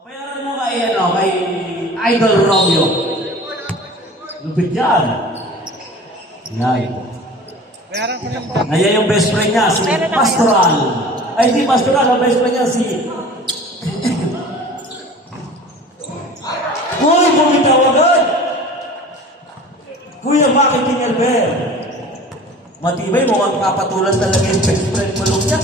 Bayaran mo kay Idol Romeo. Lupit yan. Yan. Ngayon yung best friend niya, si Pastoral. Ay, di Pastoral, ang best friend niya si... Uy, bumitaw agad! Kuya, bakit kinelber? Matibay mo, magpapatulas talaga yung best friend mo lang niya.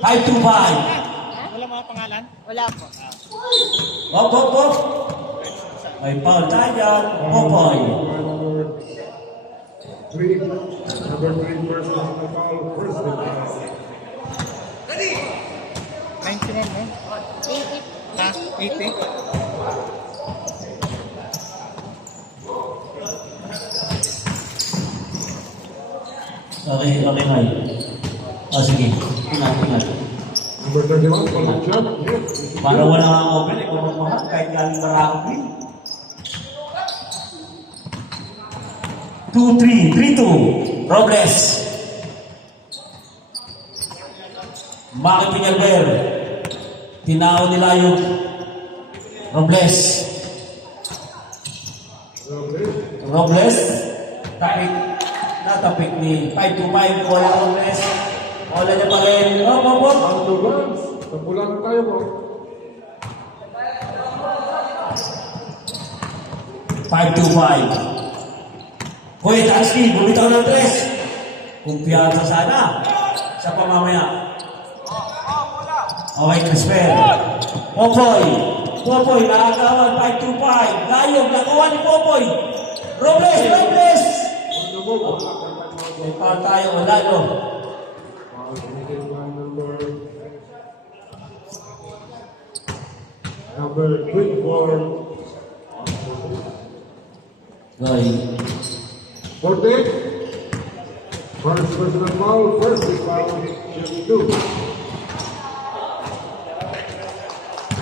5-5. Wala mga pangalan? Wala po. Hop. May foul tayo dyan. Popoy. Number 3 person on the foul, first defense. 91 mo? 80. Ha? 80? Okay, May. O, sige. Ingat. Number 31, follow jump. Yes. Para wala kang open, ikaw magmahal. Kahit galing Barako din. 2-3. 3-2. Robles. Maki Pinalber. Tinao nila yung Robles. Robles. Natapik ni 5-5. Wala Robles. Wala niya pa rin. Hop. Out of bounds. Tapulan na tayo po. 5-5. Hoy, Tansky, bumitaw ng 3. Kumpiyansa sana. Sa pamamaya. Okay, Crisper. Popoy, nakakawan. 5-5. Layog, nakuha ni Popoy. Robles. May pa tayo, Olalo. Number 3 for Goy. 40. First personal foul, first foul, just 2.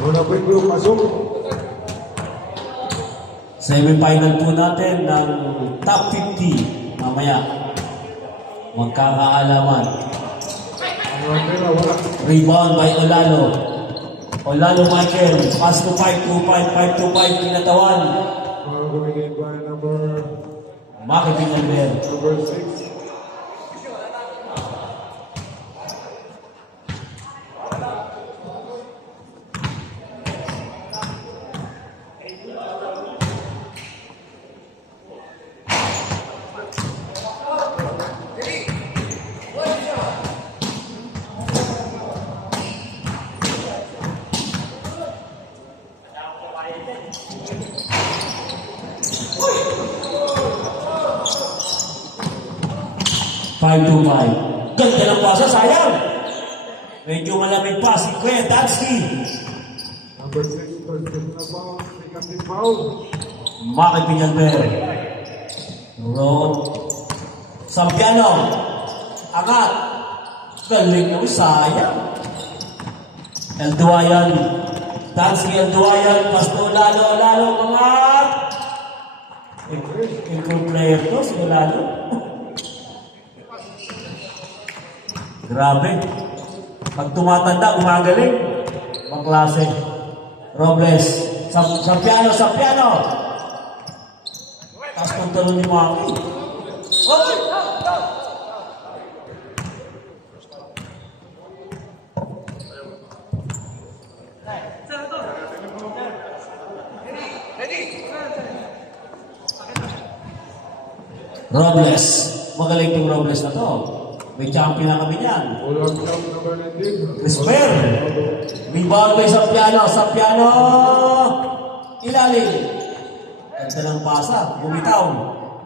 Una po yung pasok. Semi-final po natin ng top 50. Mamaya. Magkakaalaman. Rebound by Olalo. Olalo Michael. Pass to 5-2-5. 5-2-5. Kinatawan. Going in by number Maki Pinalber. 6. Ganda ng pasa, sayang. Medyo malamig pa si Kuya Tansky. Number 6, first personal foul, second foul. Maki Pinalber. Road. Sampiano. Angat. Galing naman, sayang. El Duayan. Tansky El Duayan. Pasto Olalo. Angat. Income player to, si Olalo. Grabe. Pag tumatanda, gumagaling. Ibang klase. Robles. Sampiano. Tapos kontrol ni Maki. Oh! Robles. Magaling itong Robles na to. May champion na kami niyan. Pull up jump number 19. Crisper. Rebound by Sampiano. Ilalim. Ganda ng pasa. Bumitaw.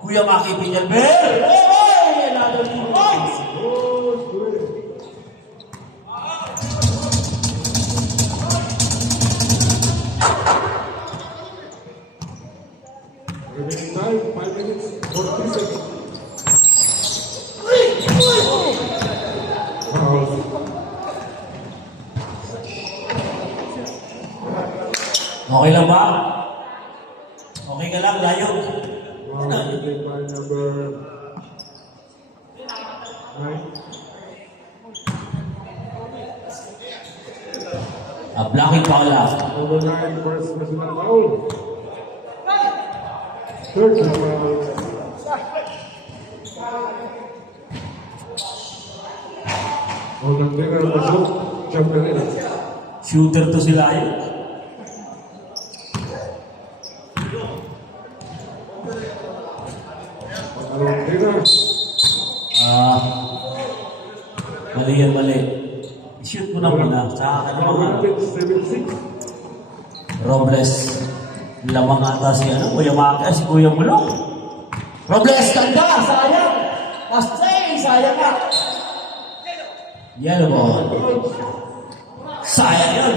Kuya Maki Pinalber. Hey! Another 2 points. Remaining time, 5 minutes, 40 seconds. Foul. Okay lang ba? Okay ka lang, layo. Wow, taken by number 9. Blocking foul lang. Number 9, first personal foul. Third foul. All ng dinner, pasok. Champion in. Shooter to sila yun. All ng dinner. Mali yan, mali. I-shoot mo na muna. Sa ano naman. 76. Robles. Lamang ata si ano, Kuya Maki, si Kuya Mulong. Robles, ganda! Sayang! Pastay! Sayang ka! Yellow ball. Sayang yun!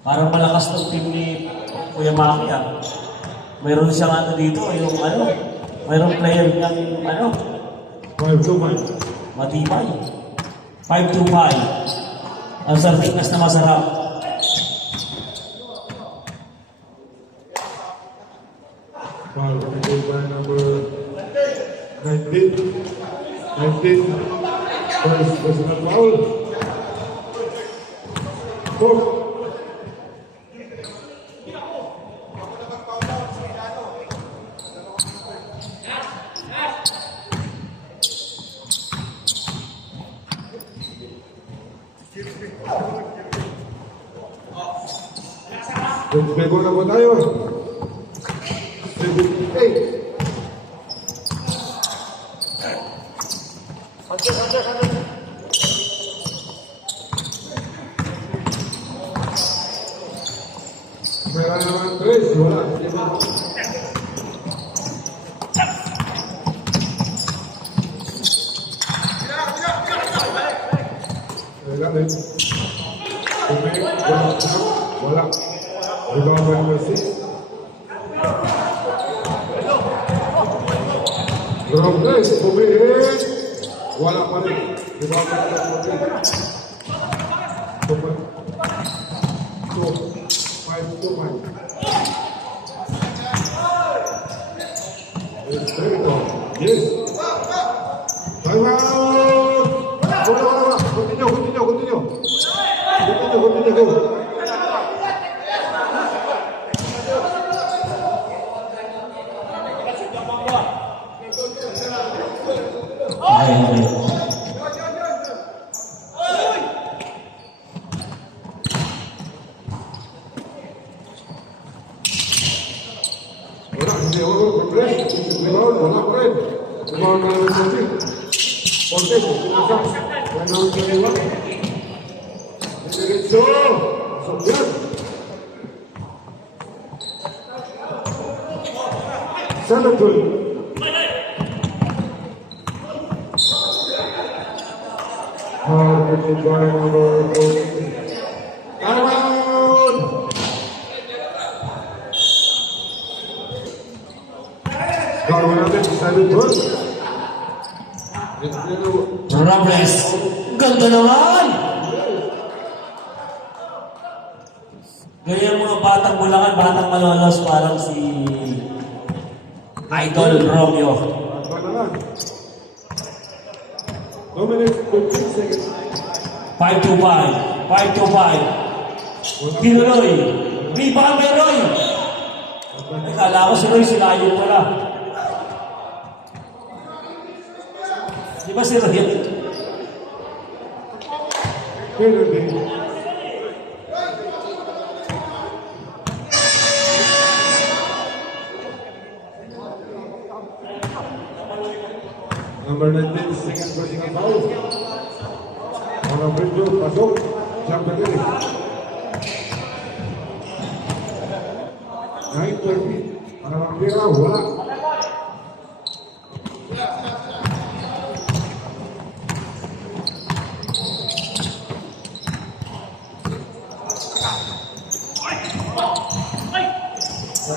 Parang malakas ng team ni Kuya Maki ah. Mayroon siyang ano dito, yung ano, mayroong player ng ano, 5-2-5. matibay. 5-2-5. Ang sardinas na masarap. Foul committed by number 19. 19. First personal foul. Four. Bego na po tayo. 78. Meron naman 3, wala. Wala rin. Wala. Rebound by number 6. Robles, pumihit. Wala pa rin. Rebound by number 3. 5-2-5. Yes. Time out. Wala. Continue. Go. Okay. Wala, hindi ako mag-press. Wala pa rin. Rebound by number 14. 14, pinasa. By number 21. Diretso. Pasok yan. Senator. Committed by number 14. Time out! Gawin natin, 7-2. Robles. Ganda naman! Ganyan mga batang bulangan, batang malolos, parang si Idol Romeo. Banalan. Dominic, 15 seconds. 5-2-5. 5-2-5. Kinuloy. Rebound kay Roy. Akala ko si Roy, silayo pala. Di ba si Roy? Penalty. Number 19, second personal foul. Orang Brito, pasok. Jump again. 9-30. Ang pira, wala.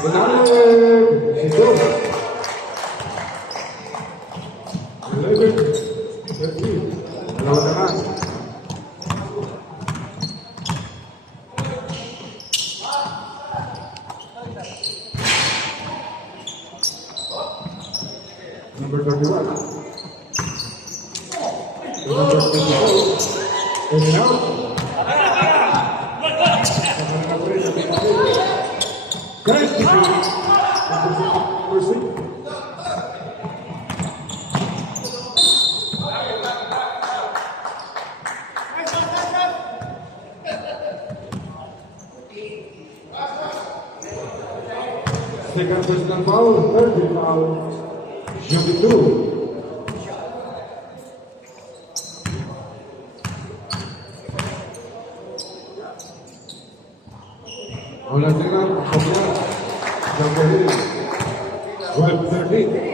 Ilalim. Ito. 11. Dalawa na. Number 31. Number 24. And now, second personal foul, third foul, shooting two. Ahora llega Sofía Zamperín, 12-13.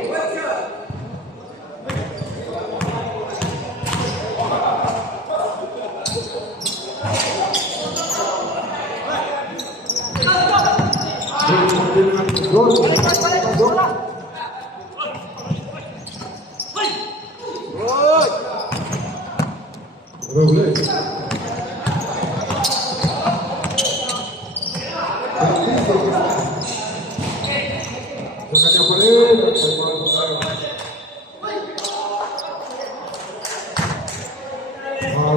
Robles. Sacaría por él.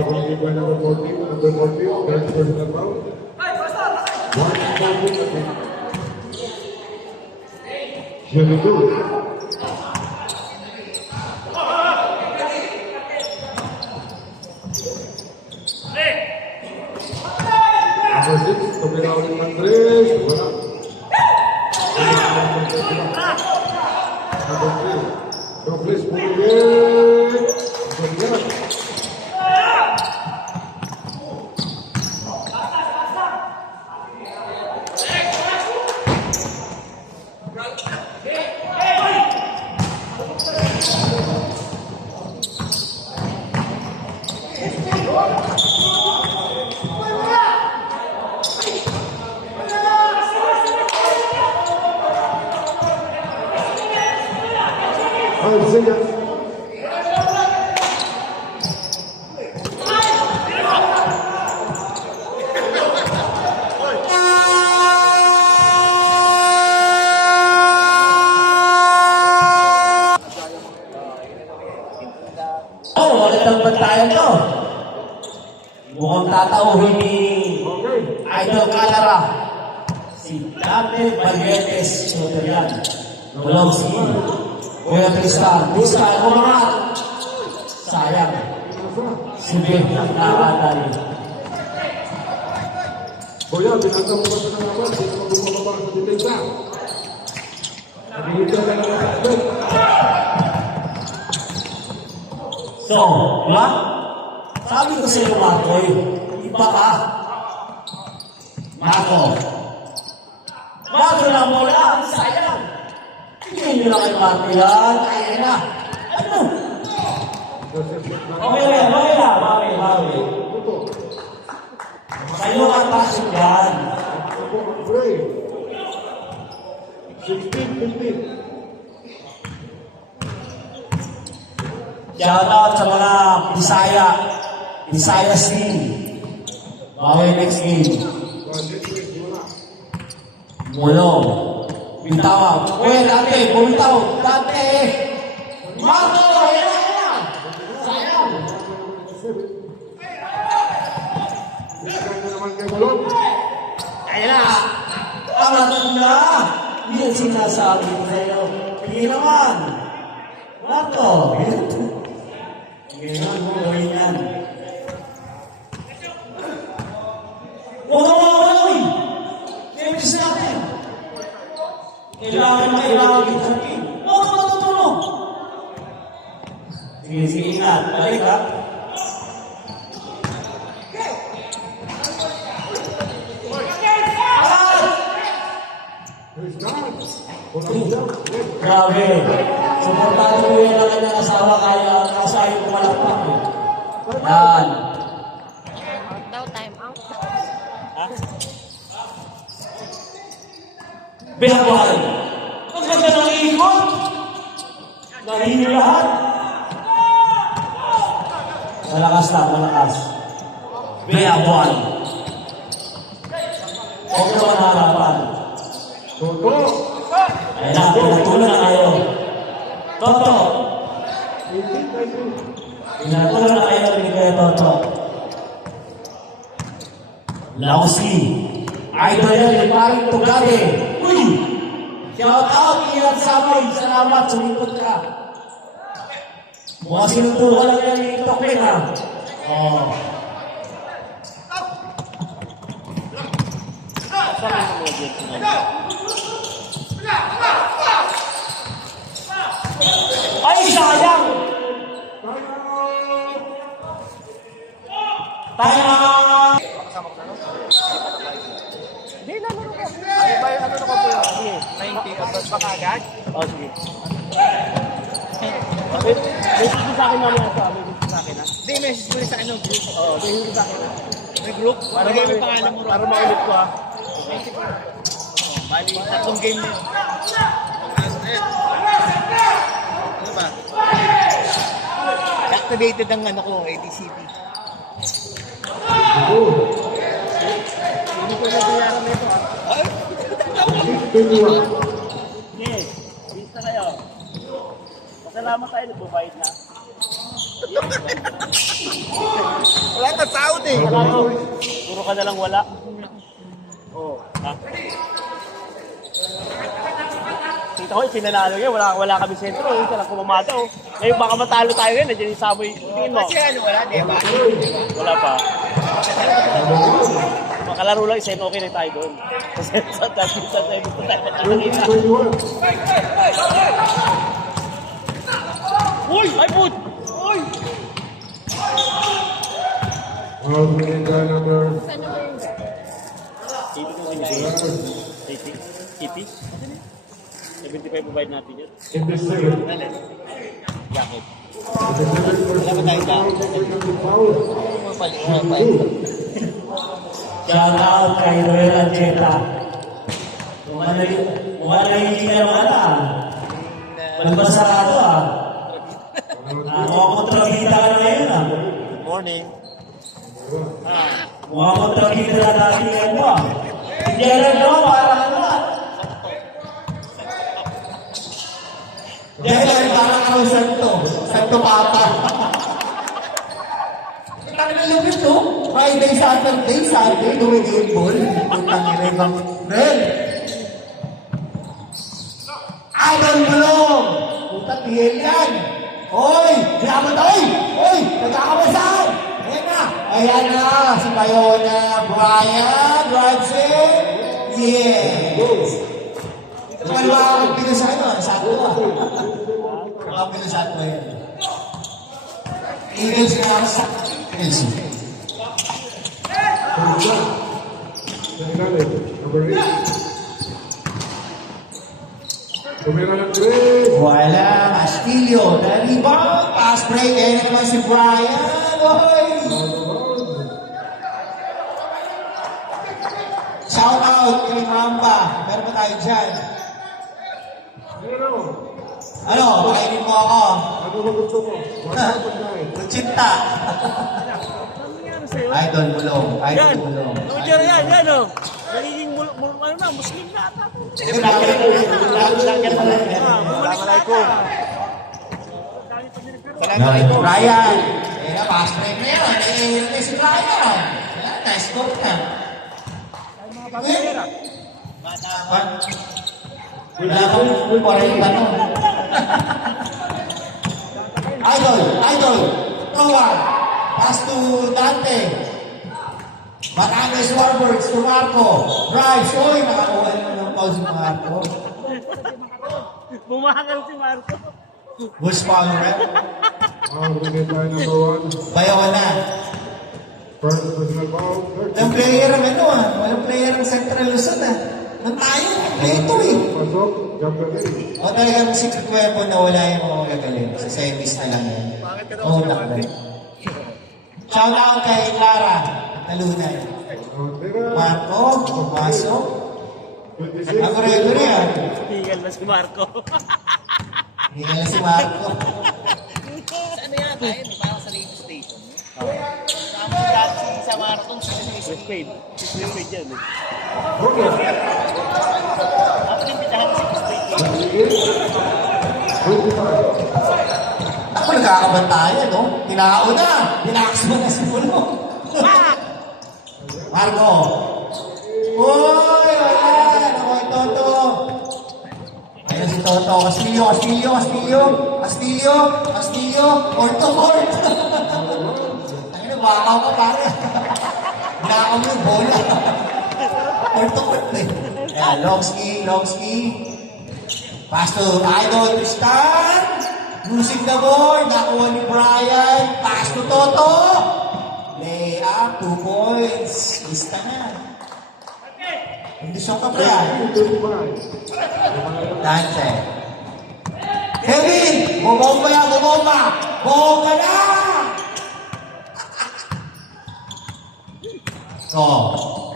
Con equipo de number 14, correct personal foul. One foul. Shooting two. Number 6, tumiraw ng 3, wala. Number 3, Robles, Bumigay. Bumigay. Seconds. Magandang bantayan to. Mukhang tatauhin ni Idol Calara. Si Dante Valientes Soterian. Tulong si Kuya Tristan. Tristan, umangat. Sayang. Subir ng nakadali. Kuya, binata mo ba ito ng naman? Hindi mo bumababa sa depensa. Nagigita ka ng aspect. So, diba? Sabi ko sa iyo, Marco, iba ka. Marco. Marco na mo lang, sayang. Hindi nyo lang kay Marco yan. Kaya na. Ano? Okay lang. Sa'yo ang pasok yan. 16-15. Shout out sa mga Visayas team. Okay, next game. Mulong. Bintawang. Uy, Dante, bumitaw. Dante! Marco! Ayan! Sayang! Ayan na! Pangatong na! Yan sinasabi ko sa'yo. Hindi naman. Marco! Ngayon mo gawin yan. Huwag ka mawawala eh. Kainis natin. Kailangan kita sa team. Huwag ka matutulong. Sige, ingat. Balik ha. Grabe. Suportado mo yan ang kanyang asawa kaya kasayo kumalakpak eh. Yan. Out daw, time out. Behabuhay. Ang ganda ng ikot. Nahihilo lahat. Malakas na, malakas. Behabuhay. Huwag naman harapan. Toto! Ayan na, pinatulan na kayo. Toto! Pinatulan na kayo ni Kuya Toto. Lausi. Idol yan, yung parang tugade. Uy! Shout out, Ian Samay. Salamat, sumikot ka. Mga sinutuhan lang yan yung token, ha? Oo. Ay, sayang! Tayo! Hindi na, ano ko. Ay, ba yung ano na ko po yun? Sige, 90 at baka agad? Oh, sige. Message sa akin mamaya ito. Message sa akin, ha? Hindi, message mo rin sa ano, group. Oo, message sa akin, ha? May group? Lagay mo yung pangalan mo. Para maulit ko, ha? Bali, tatlong game na yun. Ano ba? Activated ang ano ko, ADCP. Hindi ko nagbiyaran nito, ha? Yes. Please na kayo. Pasalamat tayo, nagbabayad na. Wala ka sound eh. Wala ko. Puro ka na lang wala. Oo. Ha? Kita ko, pinanalo ngayon. Wala kami sentro. Isa lang kumamata, oh. Ngayon baka matalo tayo ngayon. Nandiyan yung Samoy. Tingin mo. Kasi ano, wala, di ba? Wala pa. Makalaro lang, isa okay na tayo doon. Kasi sa tayo gusto tayo nakakita. 21. Uy! Ay, put! Uy! Foul by number 80 kung sinisigaw. 80? 75 provide natin yun. 87. Jacket. 87 foul. Shout out kay Royal Ancheta. Kung ano yung kinamata. Magbasarado, ah. Mga kontrabida ka na ngayon, ah. Good morning. Mga kontrabida na dati ngayon mo, ah. Hindi alam mo, parang ano, ah. Dahil parang ako Santo Papa. Ang nalupit to, Friday, Saturday, Sunday, lumigil ball. Putang ina ibang red. Idol Bulong! Putang tihil yan. Oy! Salamat, oy! Oy! Nagkakabasan! Ayan na! Ayan na! Si Bayona, Brian, Rodson. Yes! Ito ka ba ang pinasaan mo? Saan ko ba? Mga pinasaan mo yan. Eagles na sa Eagles. Number 8. Tumira ng 3. Wala, Castillo, na rebound, pass break, ayan na naman si Brian, oy! Shout out kay Mamba, meron pa tayo dyan. Ano, pakainin mo ako. Ano ba gusto mo? Kutsinta. Idol Bulong, Idol Bulong. Ano dyan yan? Yan, oh. Nagiging ano na, Muslim na ata. Assalamualaikum. Brian, ayan na, pass break na yan. Ayan na si Brian. Ayan na, score na. Wala kang 40 no. Idol, Tawar, pass to Dante. Batangas Warbirds to Marco. Drives, oy, nakakuha na ng pause si Marco. Bumakal si Marco. Bush Power, Foul by number 1. bayawan na. First personal foul. Ang player ang ano ah, walang player ang Central Luzon ah. Nang tayo, play ito eh. Pasok. Jump the O talagang secret weapon na wala yung mga gagaling. Sa semis na lang yan. Oo, nakal. Shout out kay Clara, Talunan. Marco, pumasok. 26. Ako rin yan. Tinggal na si Marco. Hindi na si Marco. Sa ano yan tayo? Parang sa radio station. Sa dati sa marathon, sa West Paid. West Paid yan, eh. Ako din pitahan sa state. 25. Ako nagkakabantayan, no? Tinao na. Relax mo na si Pulo. Marco. Uy, wala. Naku, Toto. Ayun si Toto. Castillo. Court. Ayun, bakaw ka pare. Bakaw mo yung bola. Court eh. Ayan, Longski. Pass to Idol Tristan. Losing the ball. Nakuha ni Brian. Pass to Toto. Lay up, 2 points. Lista na. Kondisyon ka pa yan. Dante. Kevin! Bumomba! Bomba na!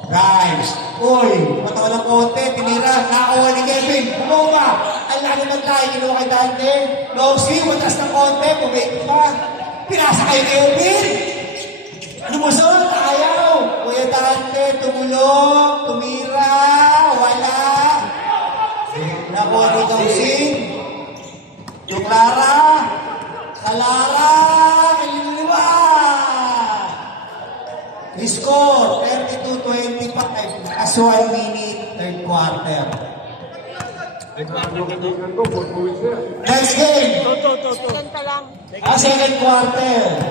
Grimes. Uy, matawa ng konti. Tinira. Nakakuha ni Kevin. Bumomba! Ang lalo ng tayo. Kinuha kay Dante. Longsi, matras ng konti. Pumik pa. Pinasa kay Kevin. Lumusot, ayaw. Kuya Dante, tumulong, tumira, wala. Nakuha ni Kausing. Yung Clara, kaliliwa. Score, 32-25. As 1 minute, third quarter. Next game. Second pa lang. Second quarter.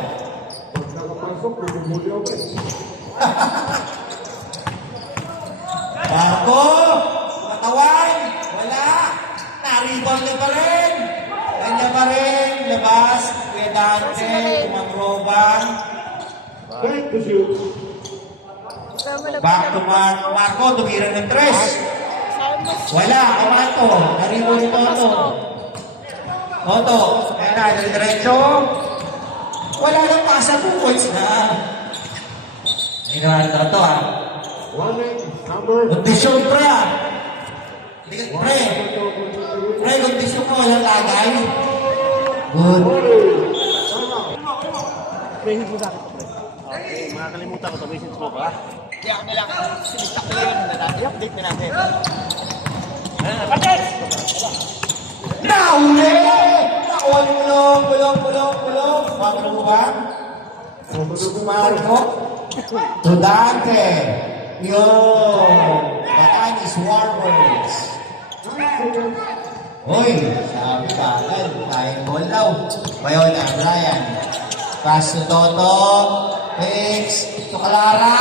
Marco, katawan, wala. Naribon niya pa rin. Kanya pa rin, labas. Kuya Dante, umagrobang. Back to Marco, tumira ng 3. Wala, Amato. Naribon ni Toto. Ayan na, diretso. Wala nang pasa, 2 points na. Ginawa na ito ha. Kondisyon pre ha. Pre, kondisyon ko walang lagay. Good. Message mo sa akin. Okay, makakalimutan ko ito. Message mo ba? Hindi ako kailangan. Sinistak na yun. I-update na natin. Pates! Nahuli! Nakuha ni Bulong. Maglubang. Marco. To Dante. Yun. Batanis Warriors. Uy, sabi ka agad. Kayang ball daw. Bayon na, Brian. Pass to Toto. Fix. To Clara.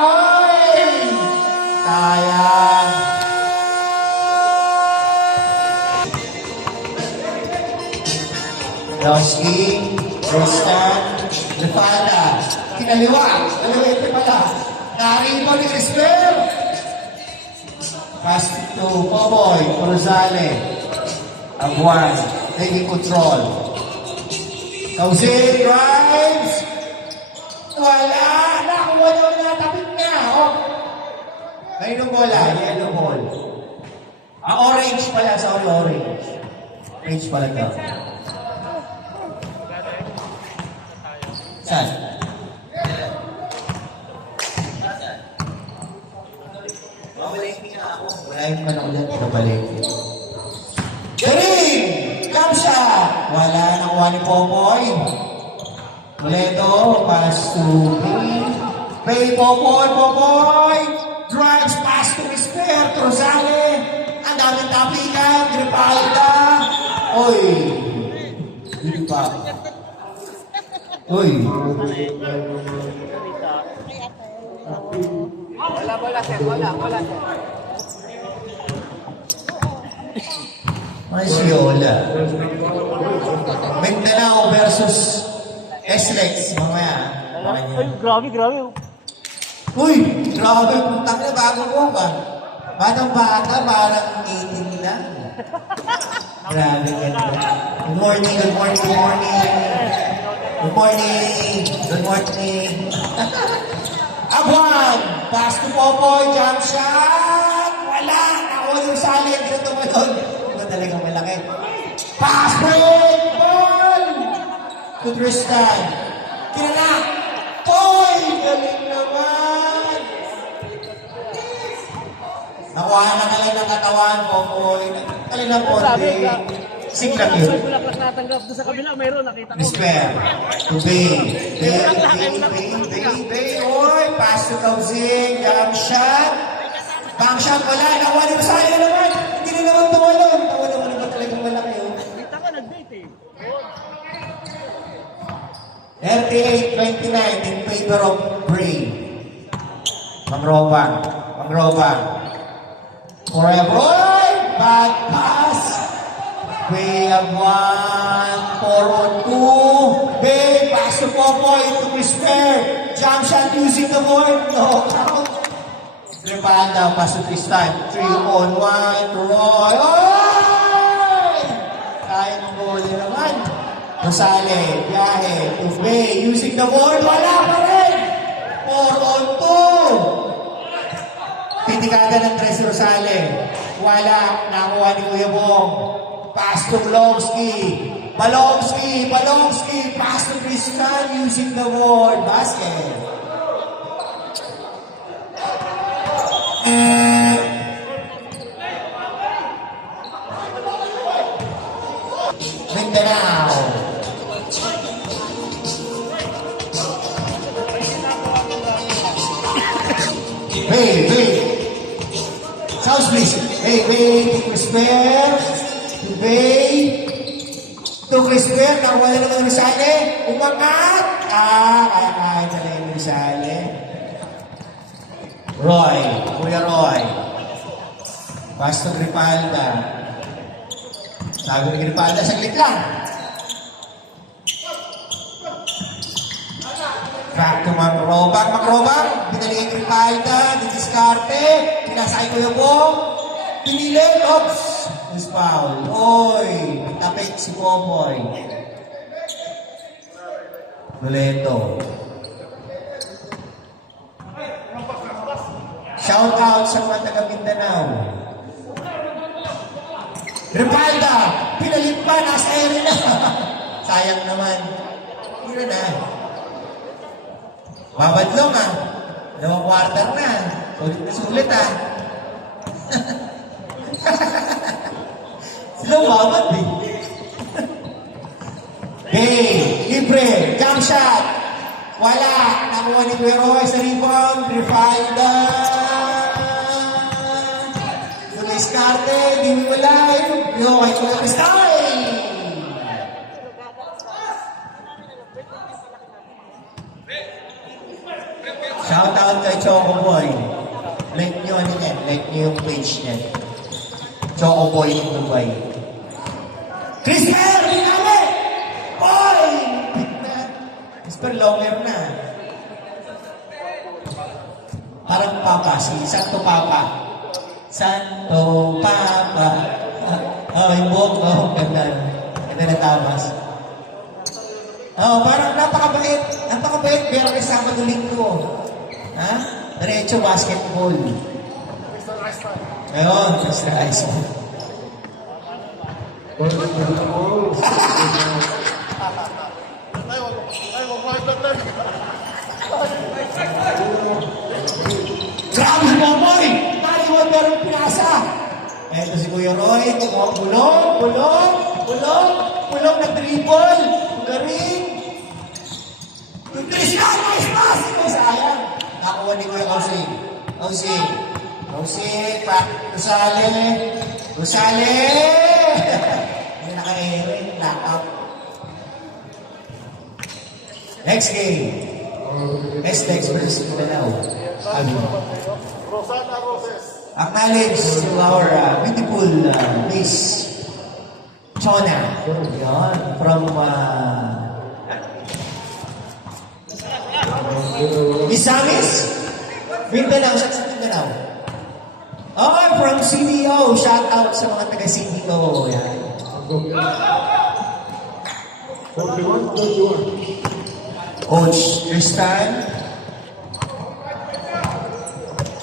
Uy! Sayang. Longski, Tristan, Lefada, kinaliwa, kalawete pala, naripo ni Crisper. Pass to Poboy, Rosale, Abuan, taking control. Kausing, drives, wala, nakuha na tapit niya, oh. Kaninong bola? Yellow ball. Orange pala, sorry, orange. Orange pala ito. Saan? Mabalengke na ako. Malayin pa na ulit. Mabalengke. Galing! Kamsa! Wala. Nakuha ni Popoy. Muleto. Pass to B. Play Popoy! Drives pass to Esper. Rosale. Ang daming tapikan. Gripalda. Oy! Hindi pa. Uy. Wala, sir. Wala, sir. Ay, si Yola. Mindanao versus SLEX. Mamaya. Ay, grabe. Uy, grabe. Puntang na bago mo ba? Batang bata, parang 18 lang. Grabe ganda. Good morning. Abuan! Pass to Popoy, jump shot! Wala! Nakuha yung sali, hindi na tumalon. Ito talagang malaki. Pass break! Ball! To Tristan. Kinala! Toy! Galing naman! Nakuha na lang ng katawan, Popoy. Galing ng konti. Sing lang yun. Bulaklak natanggap doon sa kabila, mayroon, nakita ko. Despair. To Bay. Bay. Oy, pass to Tauzing. Jump shot. Bang shot, wala. Nakuha ni Masaya naman. Hindi na naman tumalon. Tawa naman ba talagang malaki yun? Kita ka, nag-date eh. 38-29 in favor of Bray. Mangrobang. Forever. Oy! Bad pass. We have 1, 4 on 2. Bay, pass to Popoy to Crisper. Jump shot using the board. No count. Repanda, pass to Tristan. 3 on 1 to Roy. Oy! Kaya ng goal naman. Rosale, biyahe to Bay. Using the board. Wala pa rin. 4 on 2. Titikada ng Tres Rosale. Wala. Nakuha ni Kuya Bong. Pass to Balowski. Pass to Tristan using the board. Basket. Mindanao. Hey. Sounds please. Hey, to Crisper, nakuha na naman ng Rizale. Umangat. Kaya na yung Rizale. Kuya Roy. Pass to Gripalda. Sabi ni Gripalda, saglit lang. Back to Macrobang. Pinaligay Gripalda. Didiskarte. Pinasay ko yung bong. Pinili. Oops. This foul. Oy. Tapik si Popoy. Loleto. Shout out sa mga taga Mindanao. Repalda. Pinalit pa. Nasa ere na. Sayang naman. Hindi na. Babadlong ah. 2 quarter na. Sulit ah. Sila babad eh. Libre. Jump shot. Wala. Nakuha ni Kuya Roy sa rebound. Grifalda. Dumiskarte. Di mo wala. Yo, kay Kuya Cristay. Shout out kay Choco Boy. Like nyo ano yan. Like nyo yung page niya. Choco Boy in Dubai. Crisper! Binali! Boy! Crisper longer na. Parang Papa. Si Santo Papa. Yung buhok ko. Ganda. Ganda na tamas. Parang napakabait. Pero kasama ng linggo. Ha? Diretso basketball. Ayun, Mr. Iceman. Grabe si Popoy! Taliwan pero pinasa. Eto si Kuya Roy. Bulong na triple. Garing. Yung Tristan, nice pass! Sayang. Nakuha ni Kuya Kausing. Pak. Rosale! Hindi naka-ere. Knockout. Next game. Estex versus Mindanao. Rosana Roses. Acknowledge to our beautiful Miss Chona. Yun. From Misamis? Mindanao. Shout sa Mindanao. From CDO. Shout out sa mga taga CDO. Yan. 41. Coach Tristan.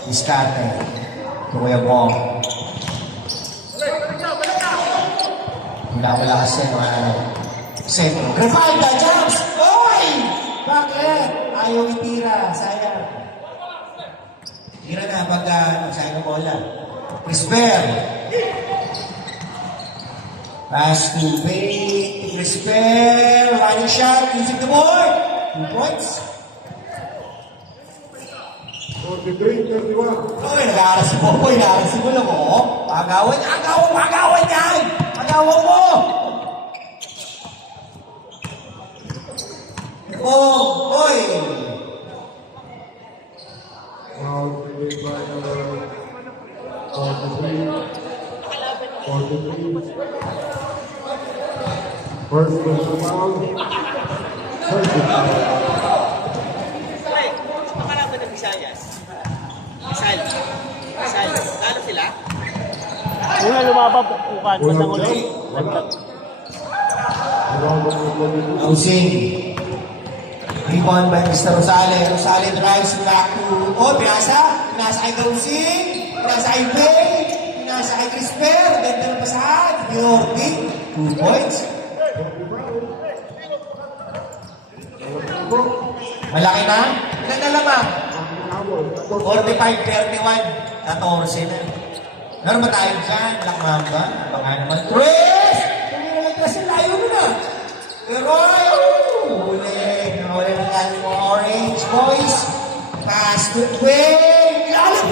Diskarte. Kuya Bong. Wala kasi sentro. Grifalda jumps! Oy! Bakit? Ayaw itira. Sayang. Tira na pag sayang ang bola. Crisper. Pass to Bate, Crisper, running shot, using the board. 2 points. 43-31. Uy, nag-aaral si Popoy, nag-aaral si Bulong, oh. Agawan yan! Agawan mo! Oh, oy! Foul committed by number 43. 43. First personal foul. First foul. Pre, makalaban ng Visayas. Rizal. Lalo sila? Una lumabab, bukan, bandang ulo. Lagdag. Housing. Rebound by Mr. Rosales. Rosales drives back to... Oh, pinasa kay Housing. Pinasa kay Bay. Pinasa kay Crisper. Ganda ng pasahan. Yordi. 2 points. Malaki na? Ilan na lamang? 45-31. 14 na. Meron ba tayo dyan? Lakmang ba? Baka naman. Chris! Tumira kasi layo mo na. Pero, huli. Huli ng galing mo orange, boys. Pass to Dwayne. Lalim!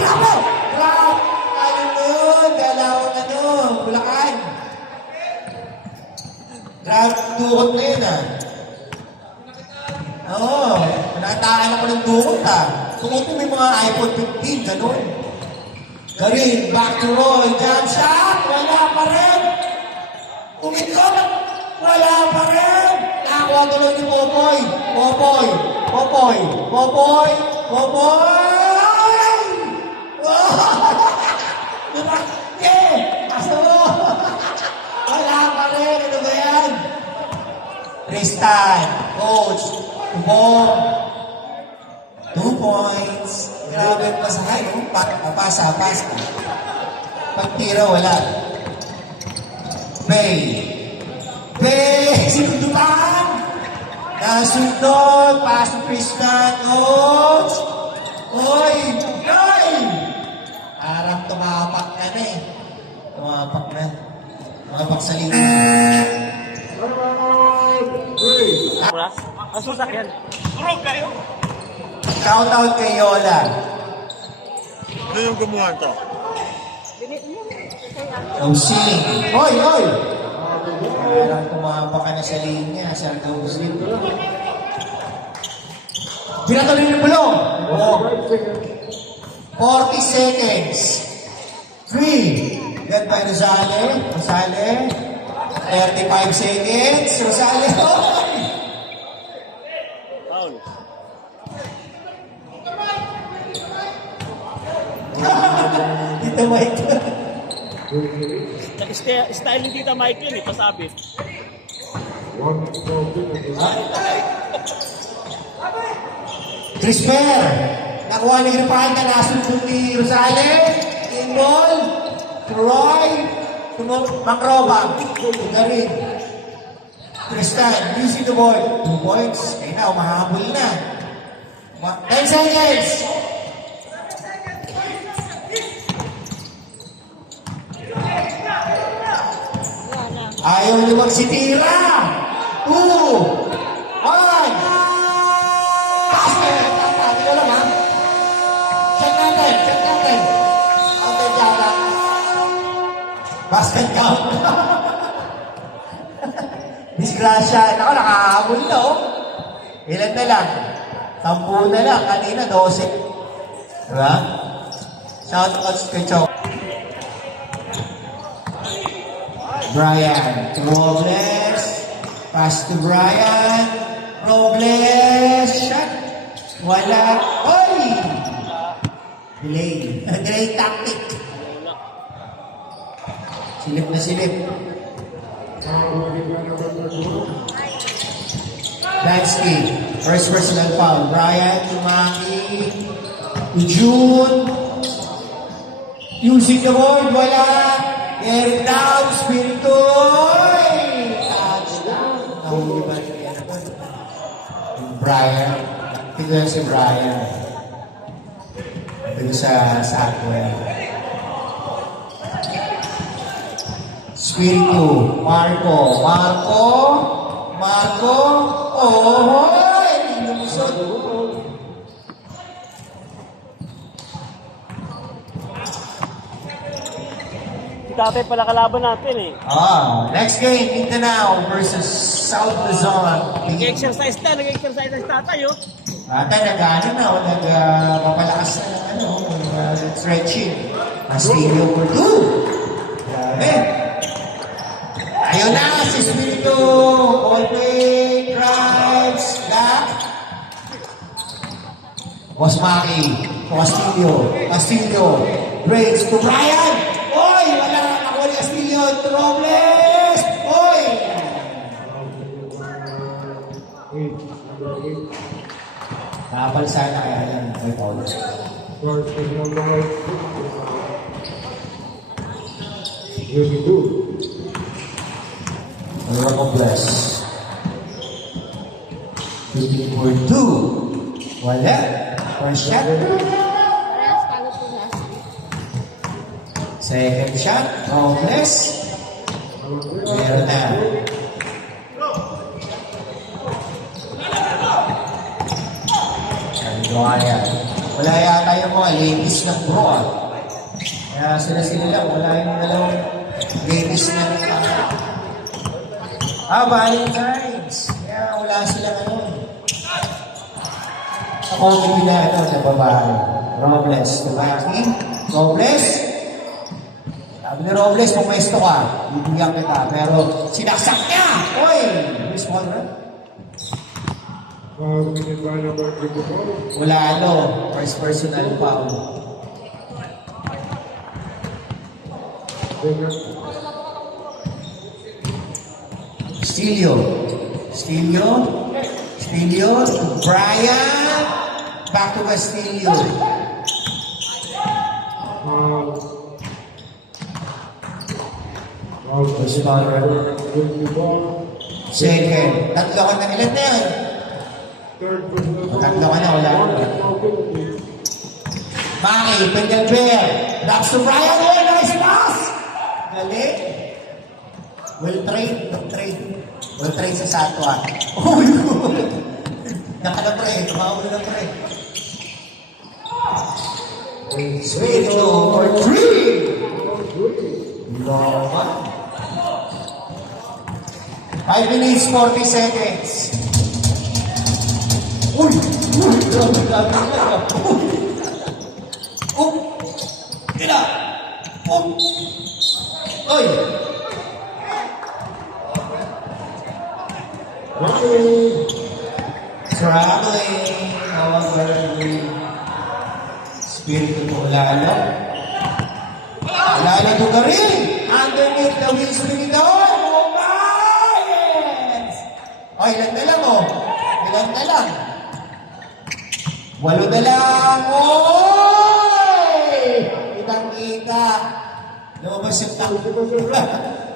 Drop! Ano nun? Galawang ano? Bulacan. Drop dukot na yun ah. Oo. Nataan ako ng dukot ah. Tungkol mo yung mga iPhone 15, ganun. Karin, back to Roy. Jump shot. Wala pa rin. Umikot. Wala pa rin. Nakakuha tuloy ni Popoy. Popoy. Lumaki. Aso mo. Wala pa rin. Ano ba yan? Tristan. Coach. Tubong. 2 points. Grabe ang pasahay. Pasa. Pagtira, wala. Bay. Sinundukan. Nasundot. Pass to Tristan. Coach. Oy. Parang tumapak na eh. Tumapak sa linya. Wala? Ang susak yan. Shout out kay Yola. Ano yung gumawa to? Gausing. Hoy! Parang tumapak ka na sa linya. Sir Gausing. Pinatuloy ng bulong. 40 seconds. 3. Yan by Rosale. 35 seconds. Rosale. Foul. Dito Mike. Style ni Tita Mike yun eh, pasabit. Crisper. Nakuha ni Gripahan ka nasunod ni Rosales. Inball. Roy. Macrobag. Garin. Tristan. Using the board. 2 points. Ayun na, umahabol na. 10 seconds. Ayaw niyo magsitira. 2. 1. Basket! Hindi ko alam ha. Check natin. Okay, Jata. Basket count. Disgrasya. Nako, nakahabol na oh. Ilan na lang? 10 na lang. Kanina 12. Diba? Shout out kay Chok. Brian to Robles. Pass to Brian. Robles. Shot. Wala. Oy! Delay. Delay tactic. Silip na silip. Dansky. First personal foul. Brian, Tumaki. June. Using the board. Wala. Eric down. Spirito. Touchdown. Nahuli ba niya na Brian. Tignan si Brian. Dito sa Sackwell. Espiritu, Marco, oh, hindi lumusot. Si tatay pala kalaban natin eh. Next game, Mindanao versus South Luzon. Nag-exercise na si tatay oh. Nag-ano na, nagpapalakas na ng stretching. Castillo for 2. Grabe. Ayun na, si Espiritu. Ballplay, drives, back. Maki. Castillo. Breaks to Brian. Oy, wala na nakuha ni Castillo. Robles. Oy. Nakapalsa na kaya yan. May Paul. First is number 22. Robles. Shooting for 2. Wala. First shot. Parehas palo po na. Second shot. Robles. Meron na. Ryan. Wala yata yung mga ladies ng bro. Kaya sila lang. Wala yung dalawang ladies ng Valentine's. Kaya wala silang Ako na na babae. Robles. Tumaki. Robles. Sabi ni Robles, pumwesto ka. Bibigyan kita. Pero sinaksak niya. Oy! Miss Monroe. Minute by number 24. Wala first personal foul. Castillo, Brian, back to Castillo. Second, tatlo ka na ilan na yan? Third personal. Tatlo ka na, wala na. Maki, Pendelbear, drops to Brian, oh, nice pass! Galing. Well trade sa Satwa. Oh, Nakala pre, tumawag na pre. Espiritu for 3. Loma. 5 minutes, 40 seconds. Uy! Grabe. Tira! Oy! Traveling, however, Espiritu mo lalo. Lalo to ka rin. Underneath the wheels rin doon. Oh, yes! O, ilan na lang, oh. Ilan na lang. 8 na lang. Oy! Kitang-kita. Lumabas yung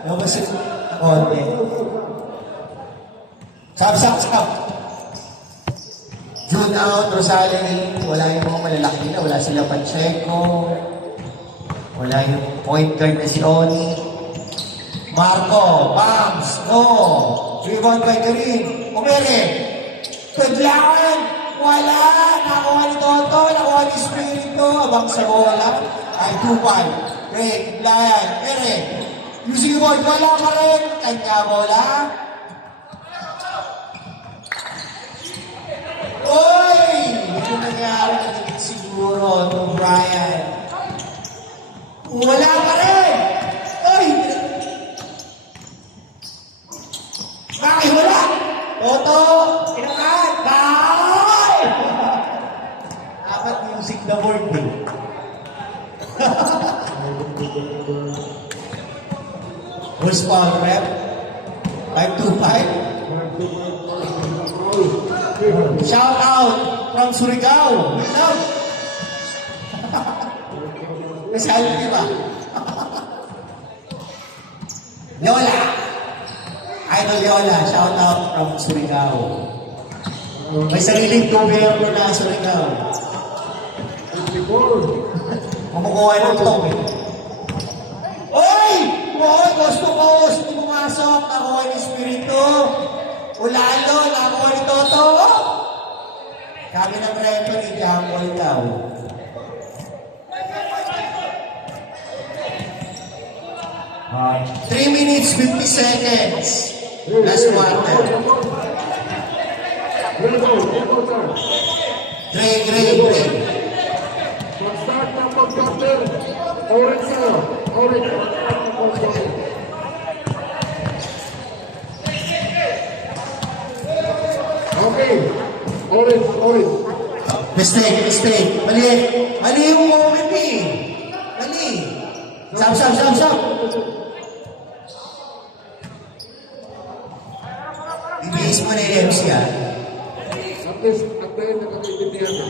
Lumabas yung konti. Stop. June out, Rosales, wala yung mga malalaki na, wala sila Pacheco, wala yung point guard na si Oni. Marco, Bams, no, Trivon Gagarin, Umere, Tadlaan, wala, nakuha ni Toto, nakuha ni Espiritu, abang sa bola, ay 2-5, break, Blayan, Ere, using board, wala pa rin, kanya bola. Oy! Ito nangyari na din siguro no Brian. Wala pa rin! Oy! Bakit wala? Toto! Inakan! Bye! Apat music na board eh. Who's foul rep? 5-2-5? Shout out from Surigao. We love. Kasali niyo ba? Lola. Idol Lola. Shout out from Surigao. May sariling gobyerno na Surigao. Kumukuha ng tong eh. Oy! boy, gusto ko, hindi pumasok, nakuha ni Espiritu. Ulalo, nakuha ni Toto. Kami ng referee, Jamboy daw. 3 minutes, 50 seconds. Last quarter. Gray. Start ng pag-quarter. Orange na. Orange. Okay. Orange. Mistake. Mali yung moment eh. Mali. Stop. Ibigis mo na yung MC ah. At least, at the end, nakakaintindihan na.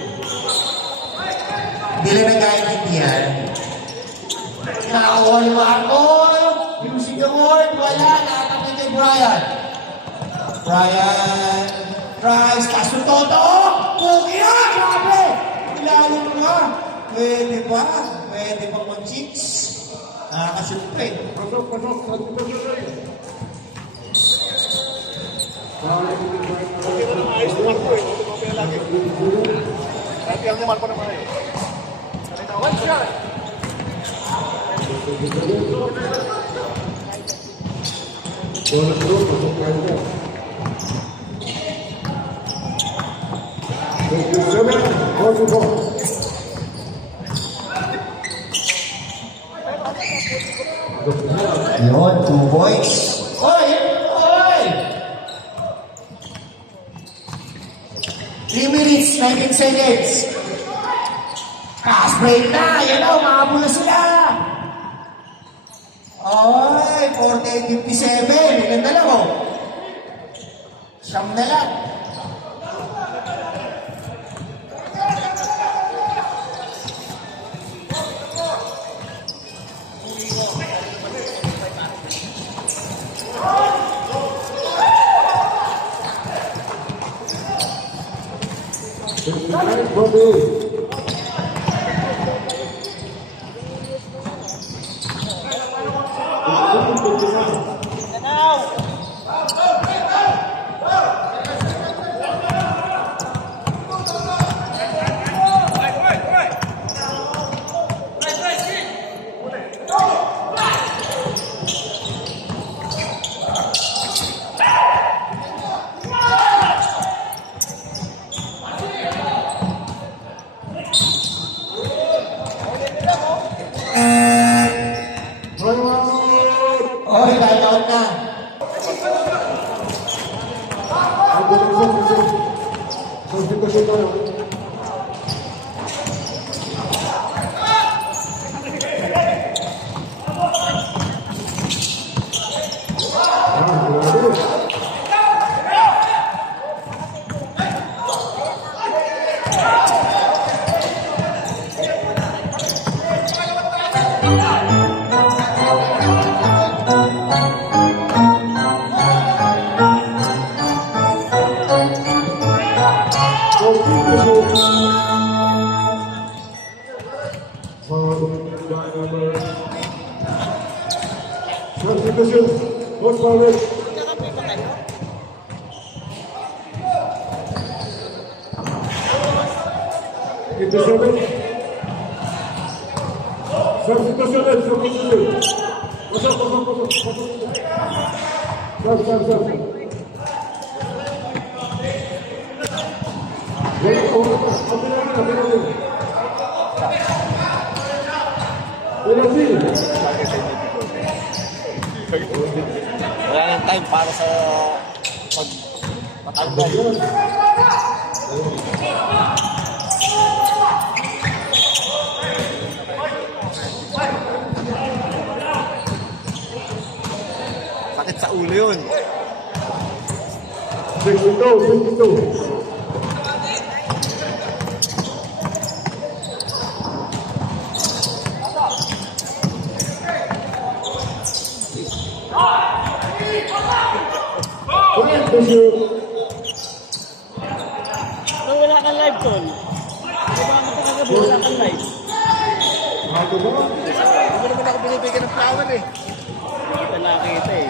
Hindi lang nagkaintindihan. Nakakuha ni Marco. Using the word. Wala. Nakatapin kay Brian. Brian. Tries. Kaso Toto. Pugi na. Grabe. Ilalim mo. Pwede ba? Pwede bang mag-chicks? Nakakashoot pa eh. Pasok. Hindi mo na ayos ni Marco eh. Tumapay na lagi. Kahit yung ni Marco naman eh. One shot! Yun, 2 points. Oy! 3 minutes, 19 seconds. Fast break na. Yan o, makabula sila. Oy, 48-57. Ilan na lang o? Siyam na lang. Oy, timeout na. Substitution. Coach Paulus. Substitution. Pasok. Stop. Wala nang time para sa pagpatanggal. Sakit sa ulo yun. 62. Nung wala kang live tol. Di ba kagabi wala kang live? Hindi naman ako binibigyan ng flower eh. Kita nakita eh.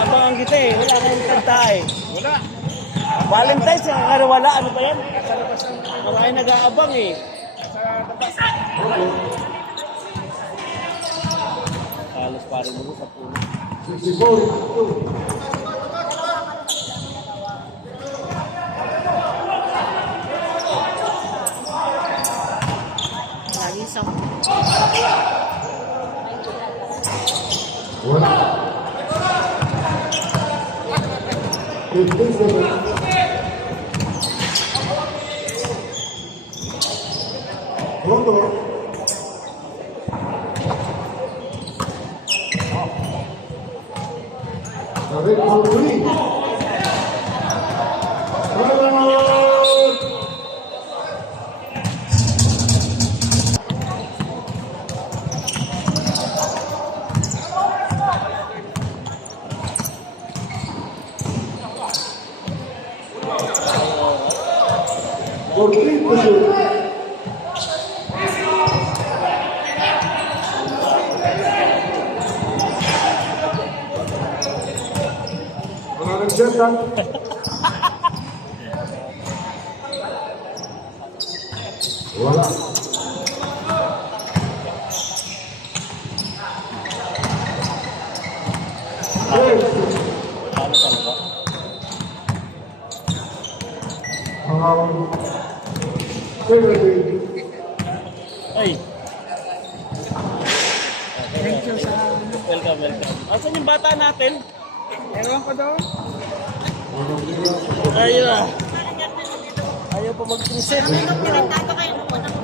Abangan kita eh. Wala kang kanta eh. Wala. Valentine's, wala. Ano ba yan? Marami nag-aabang eh. Halos parang mo sa puno. 64. Lagi sa Wala. 57. Rondo. David Maluri. Fourteen to shoot. Wala nag-set, ha? Wala. Yes. Ano talaga? Seventeen. Ay. Thank you sa... Welcome. Asan yung bata natin? Ewan ko daw. Ayaw pa mag-present. pinagtato kayo nung unang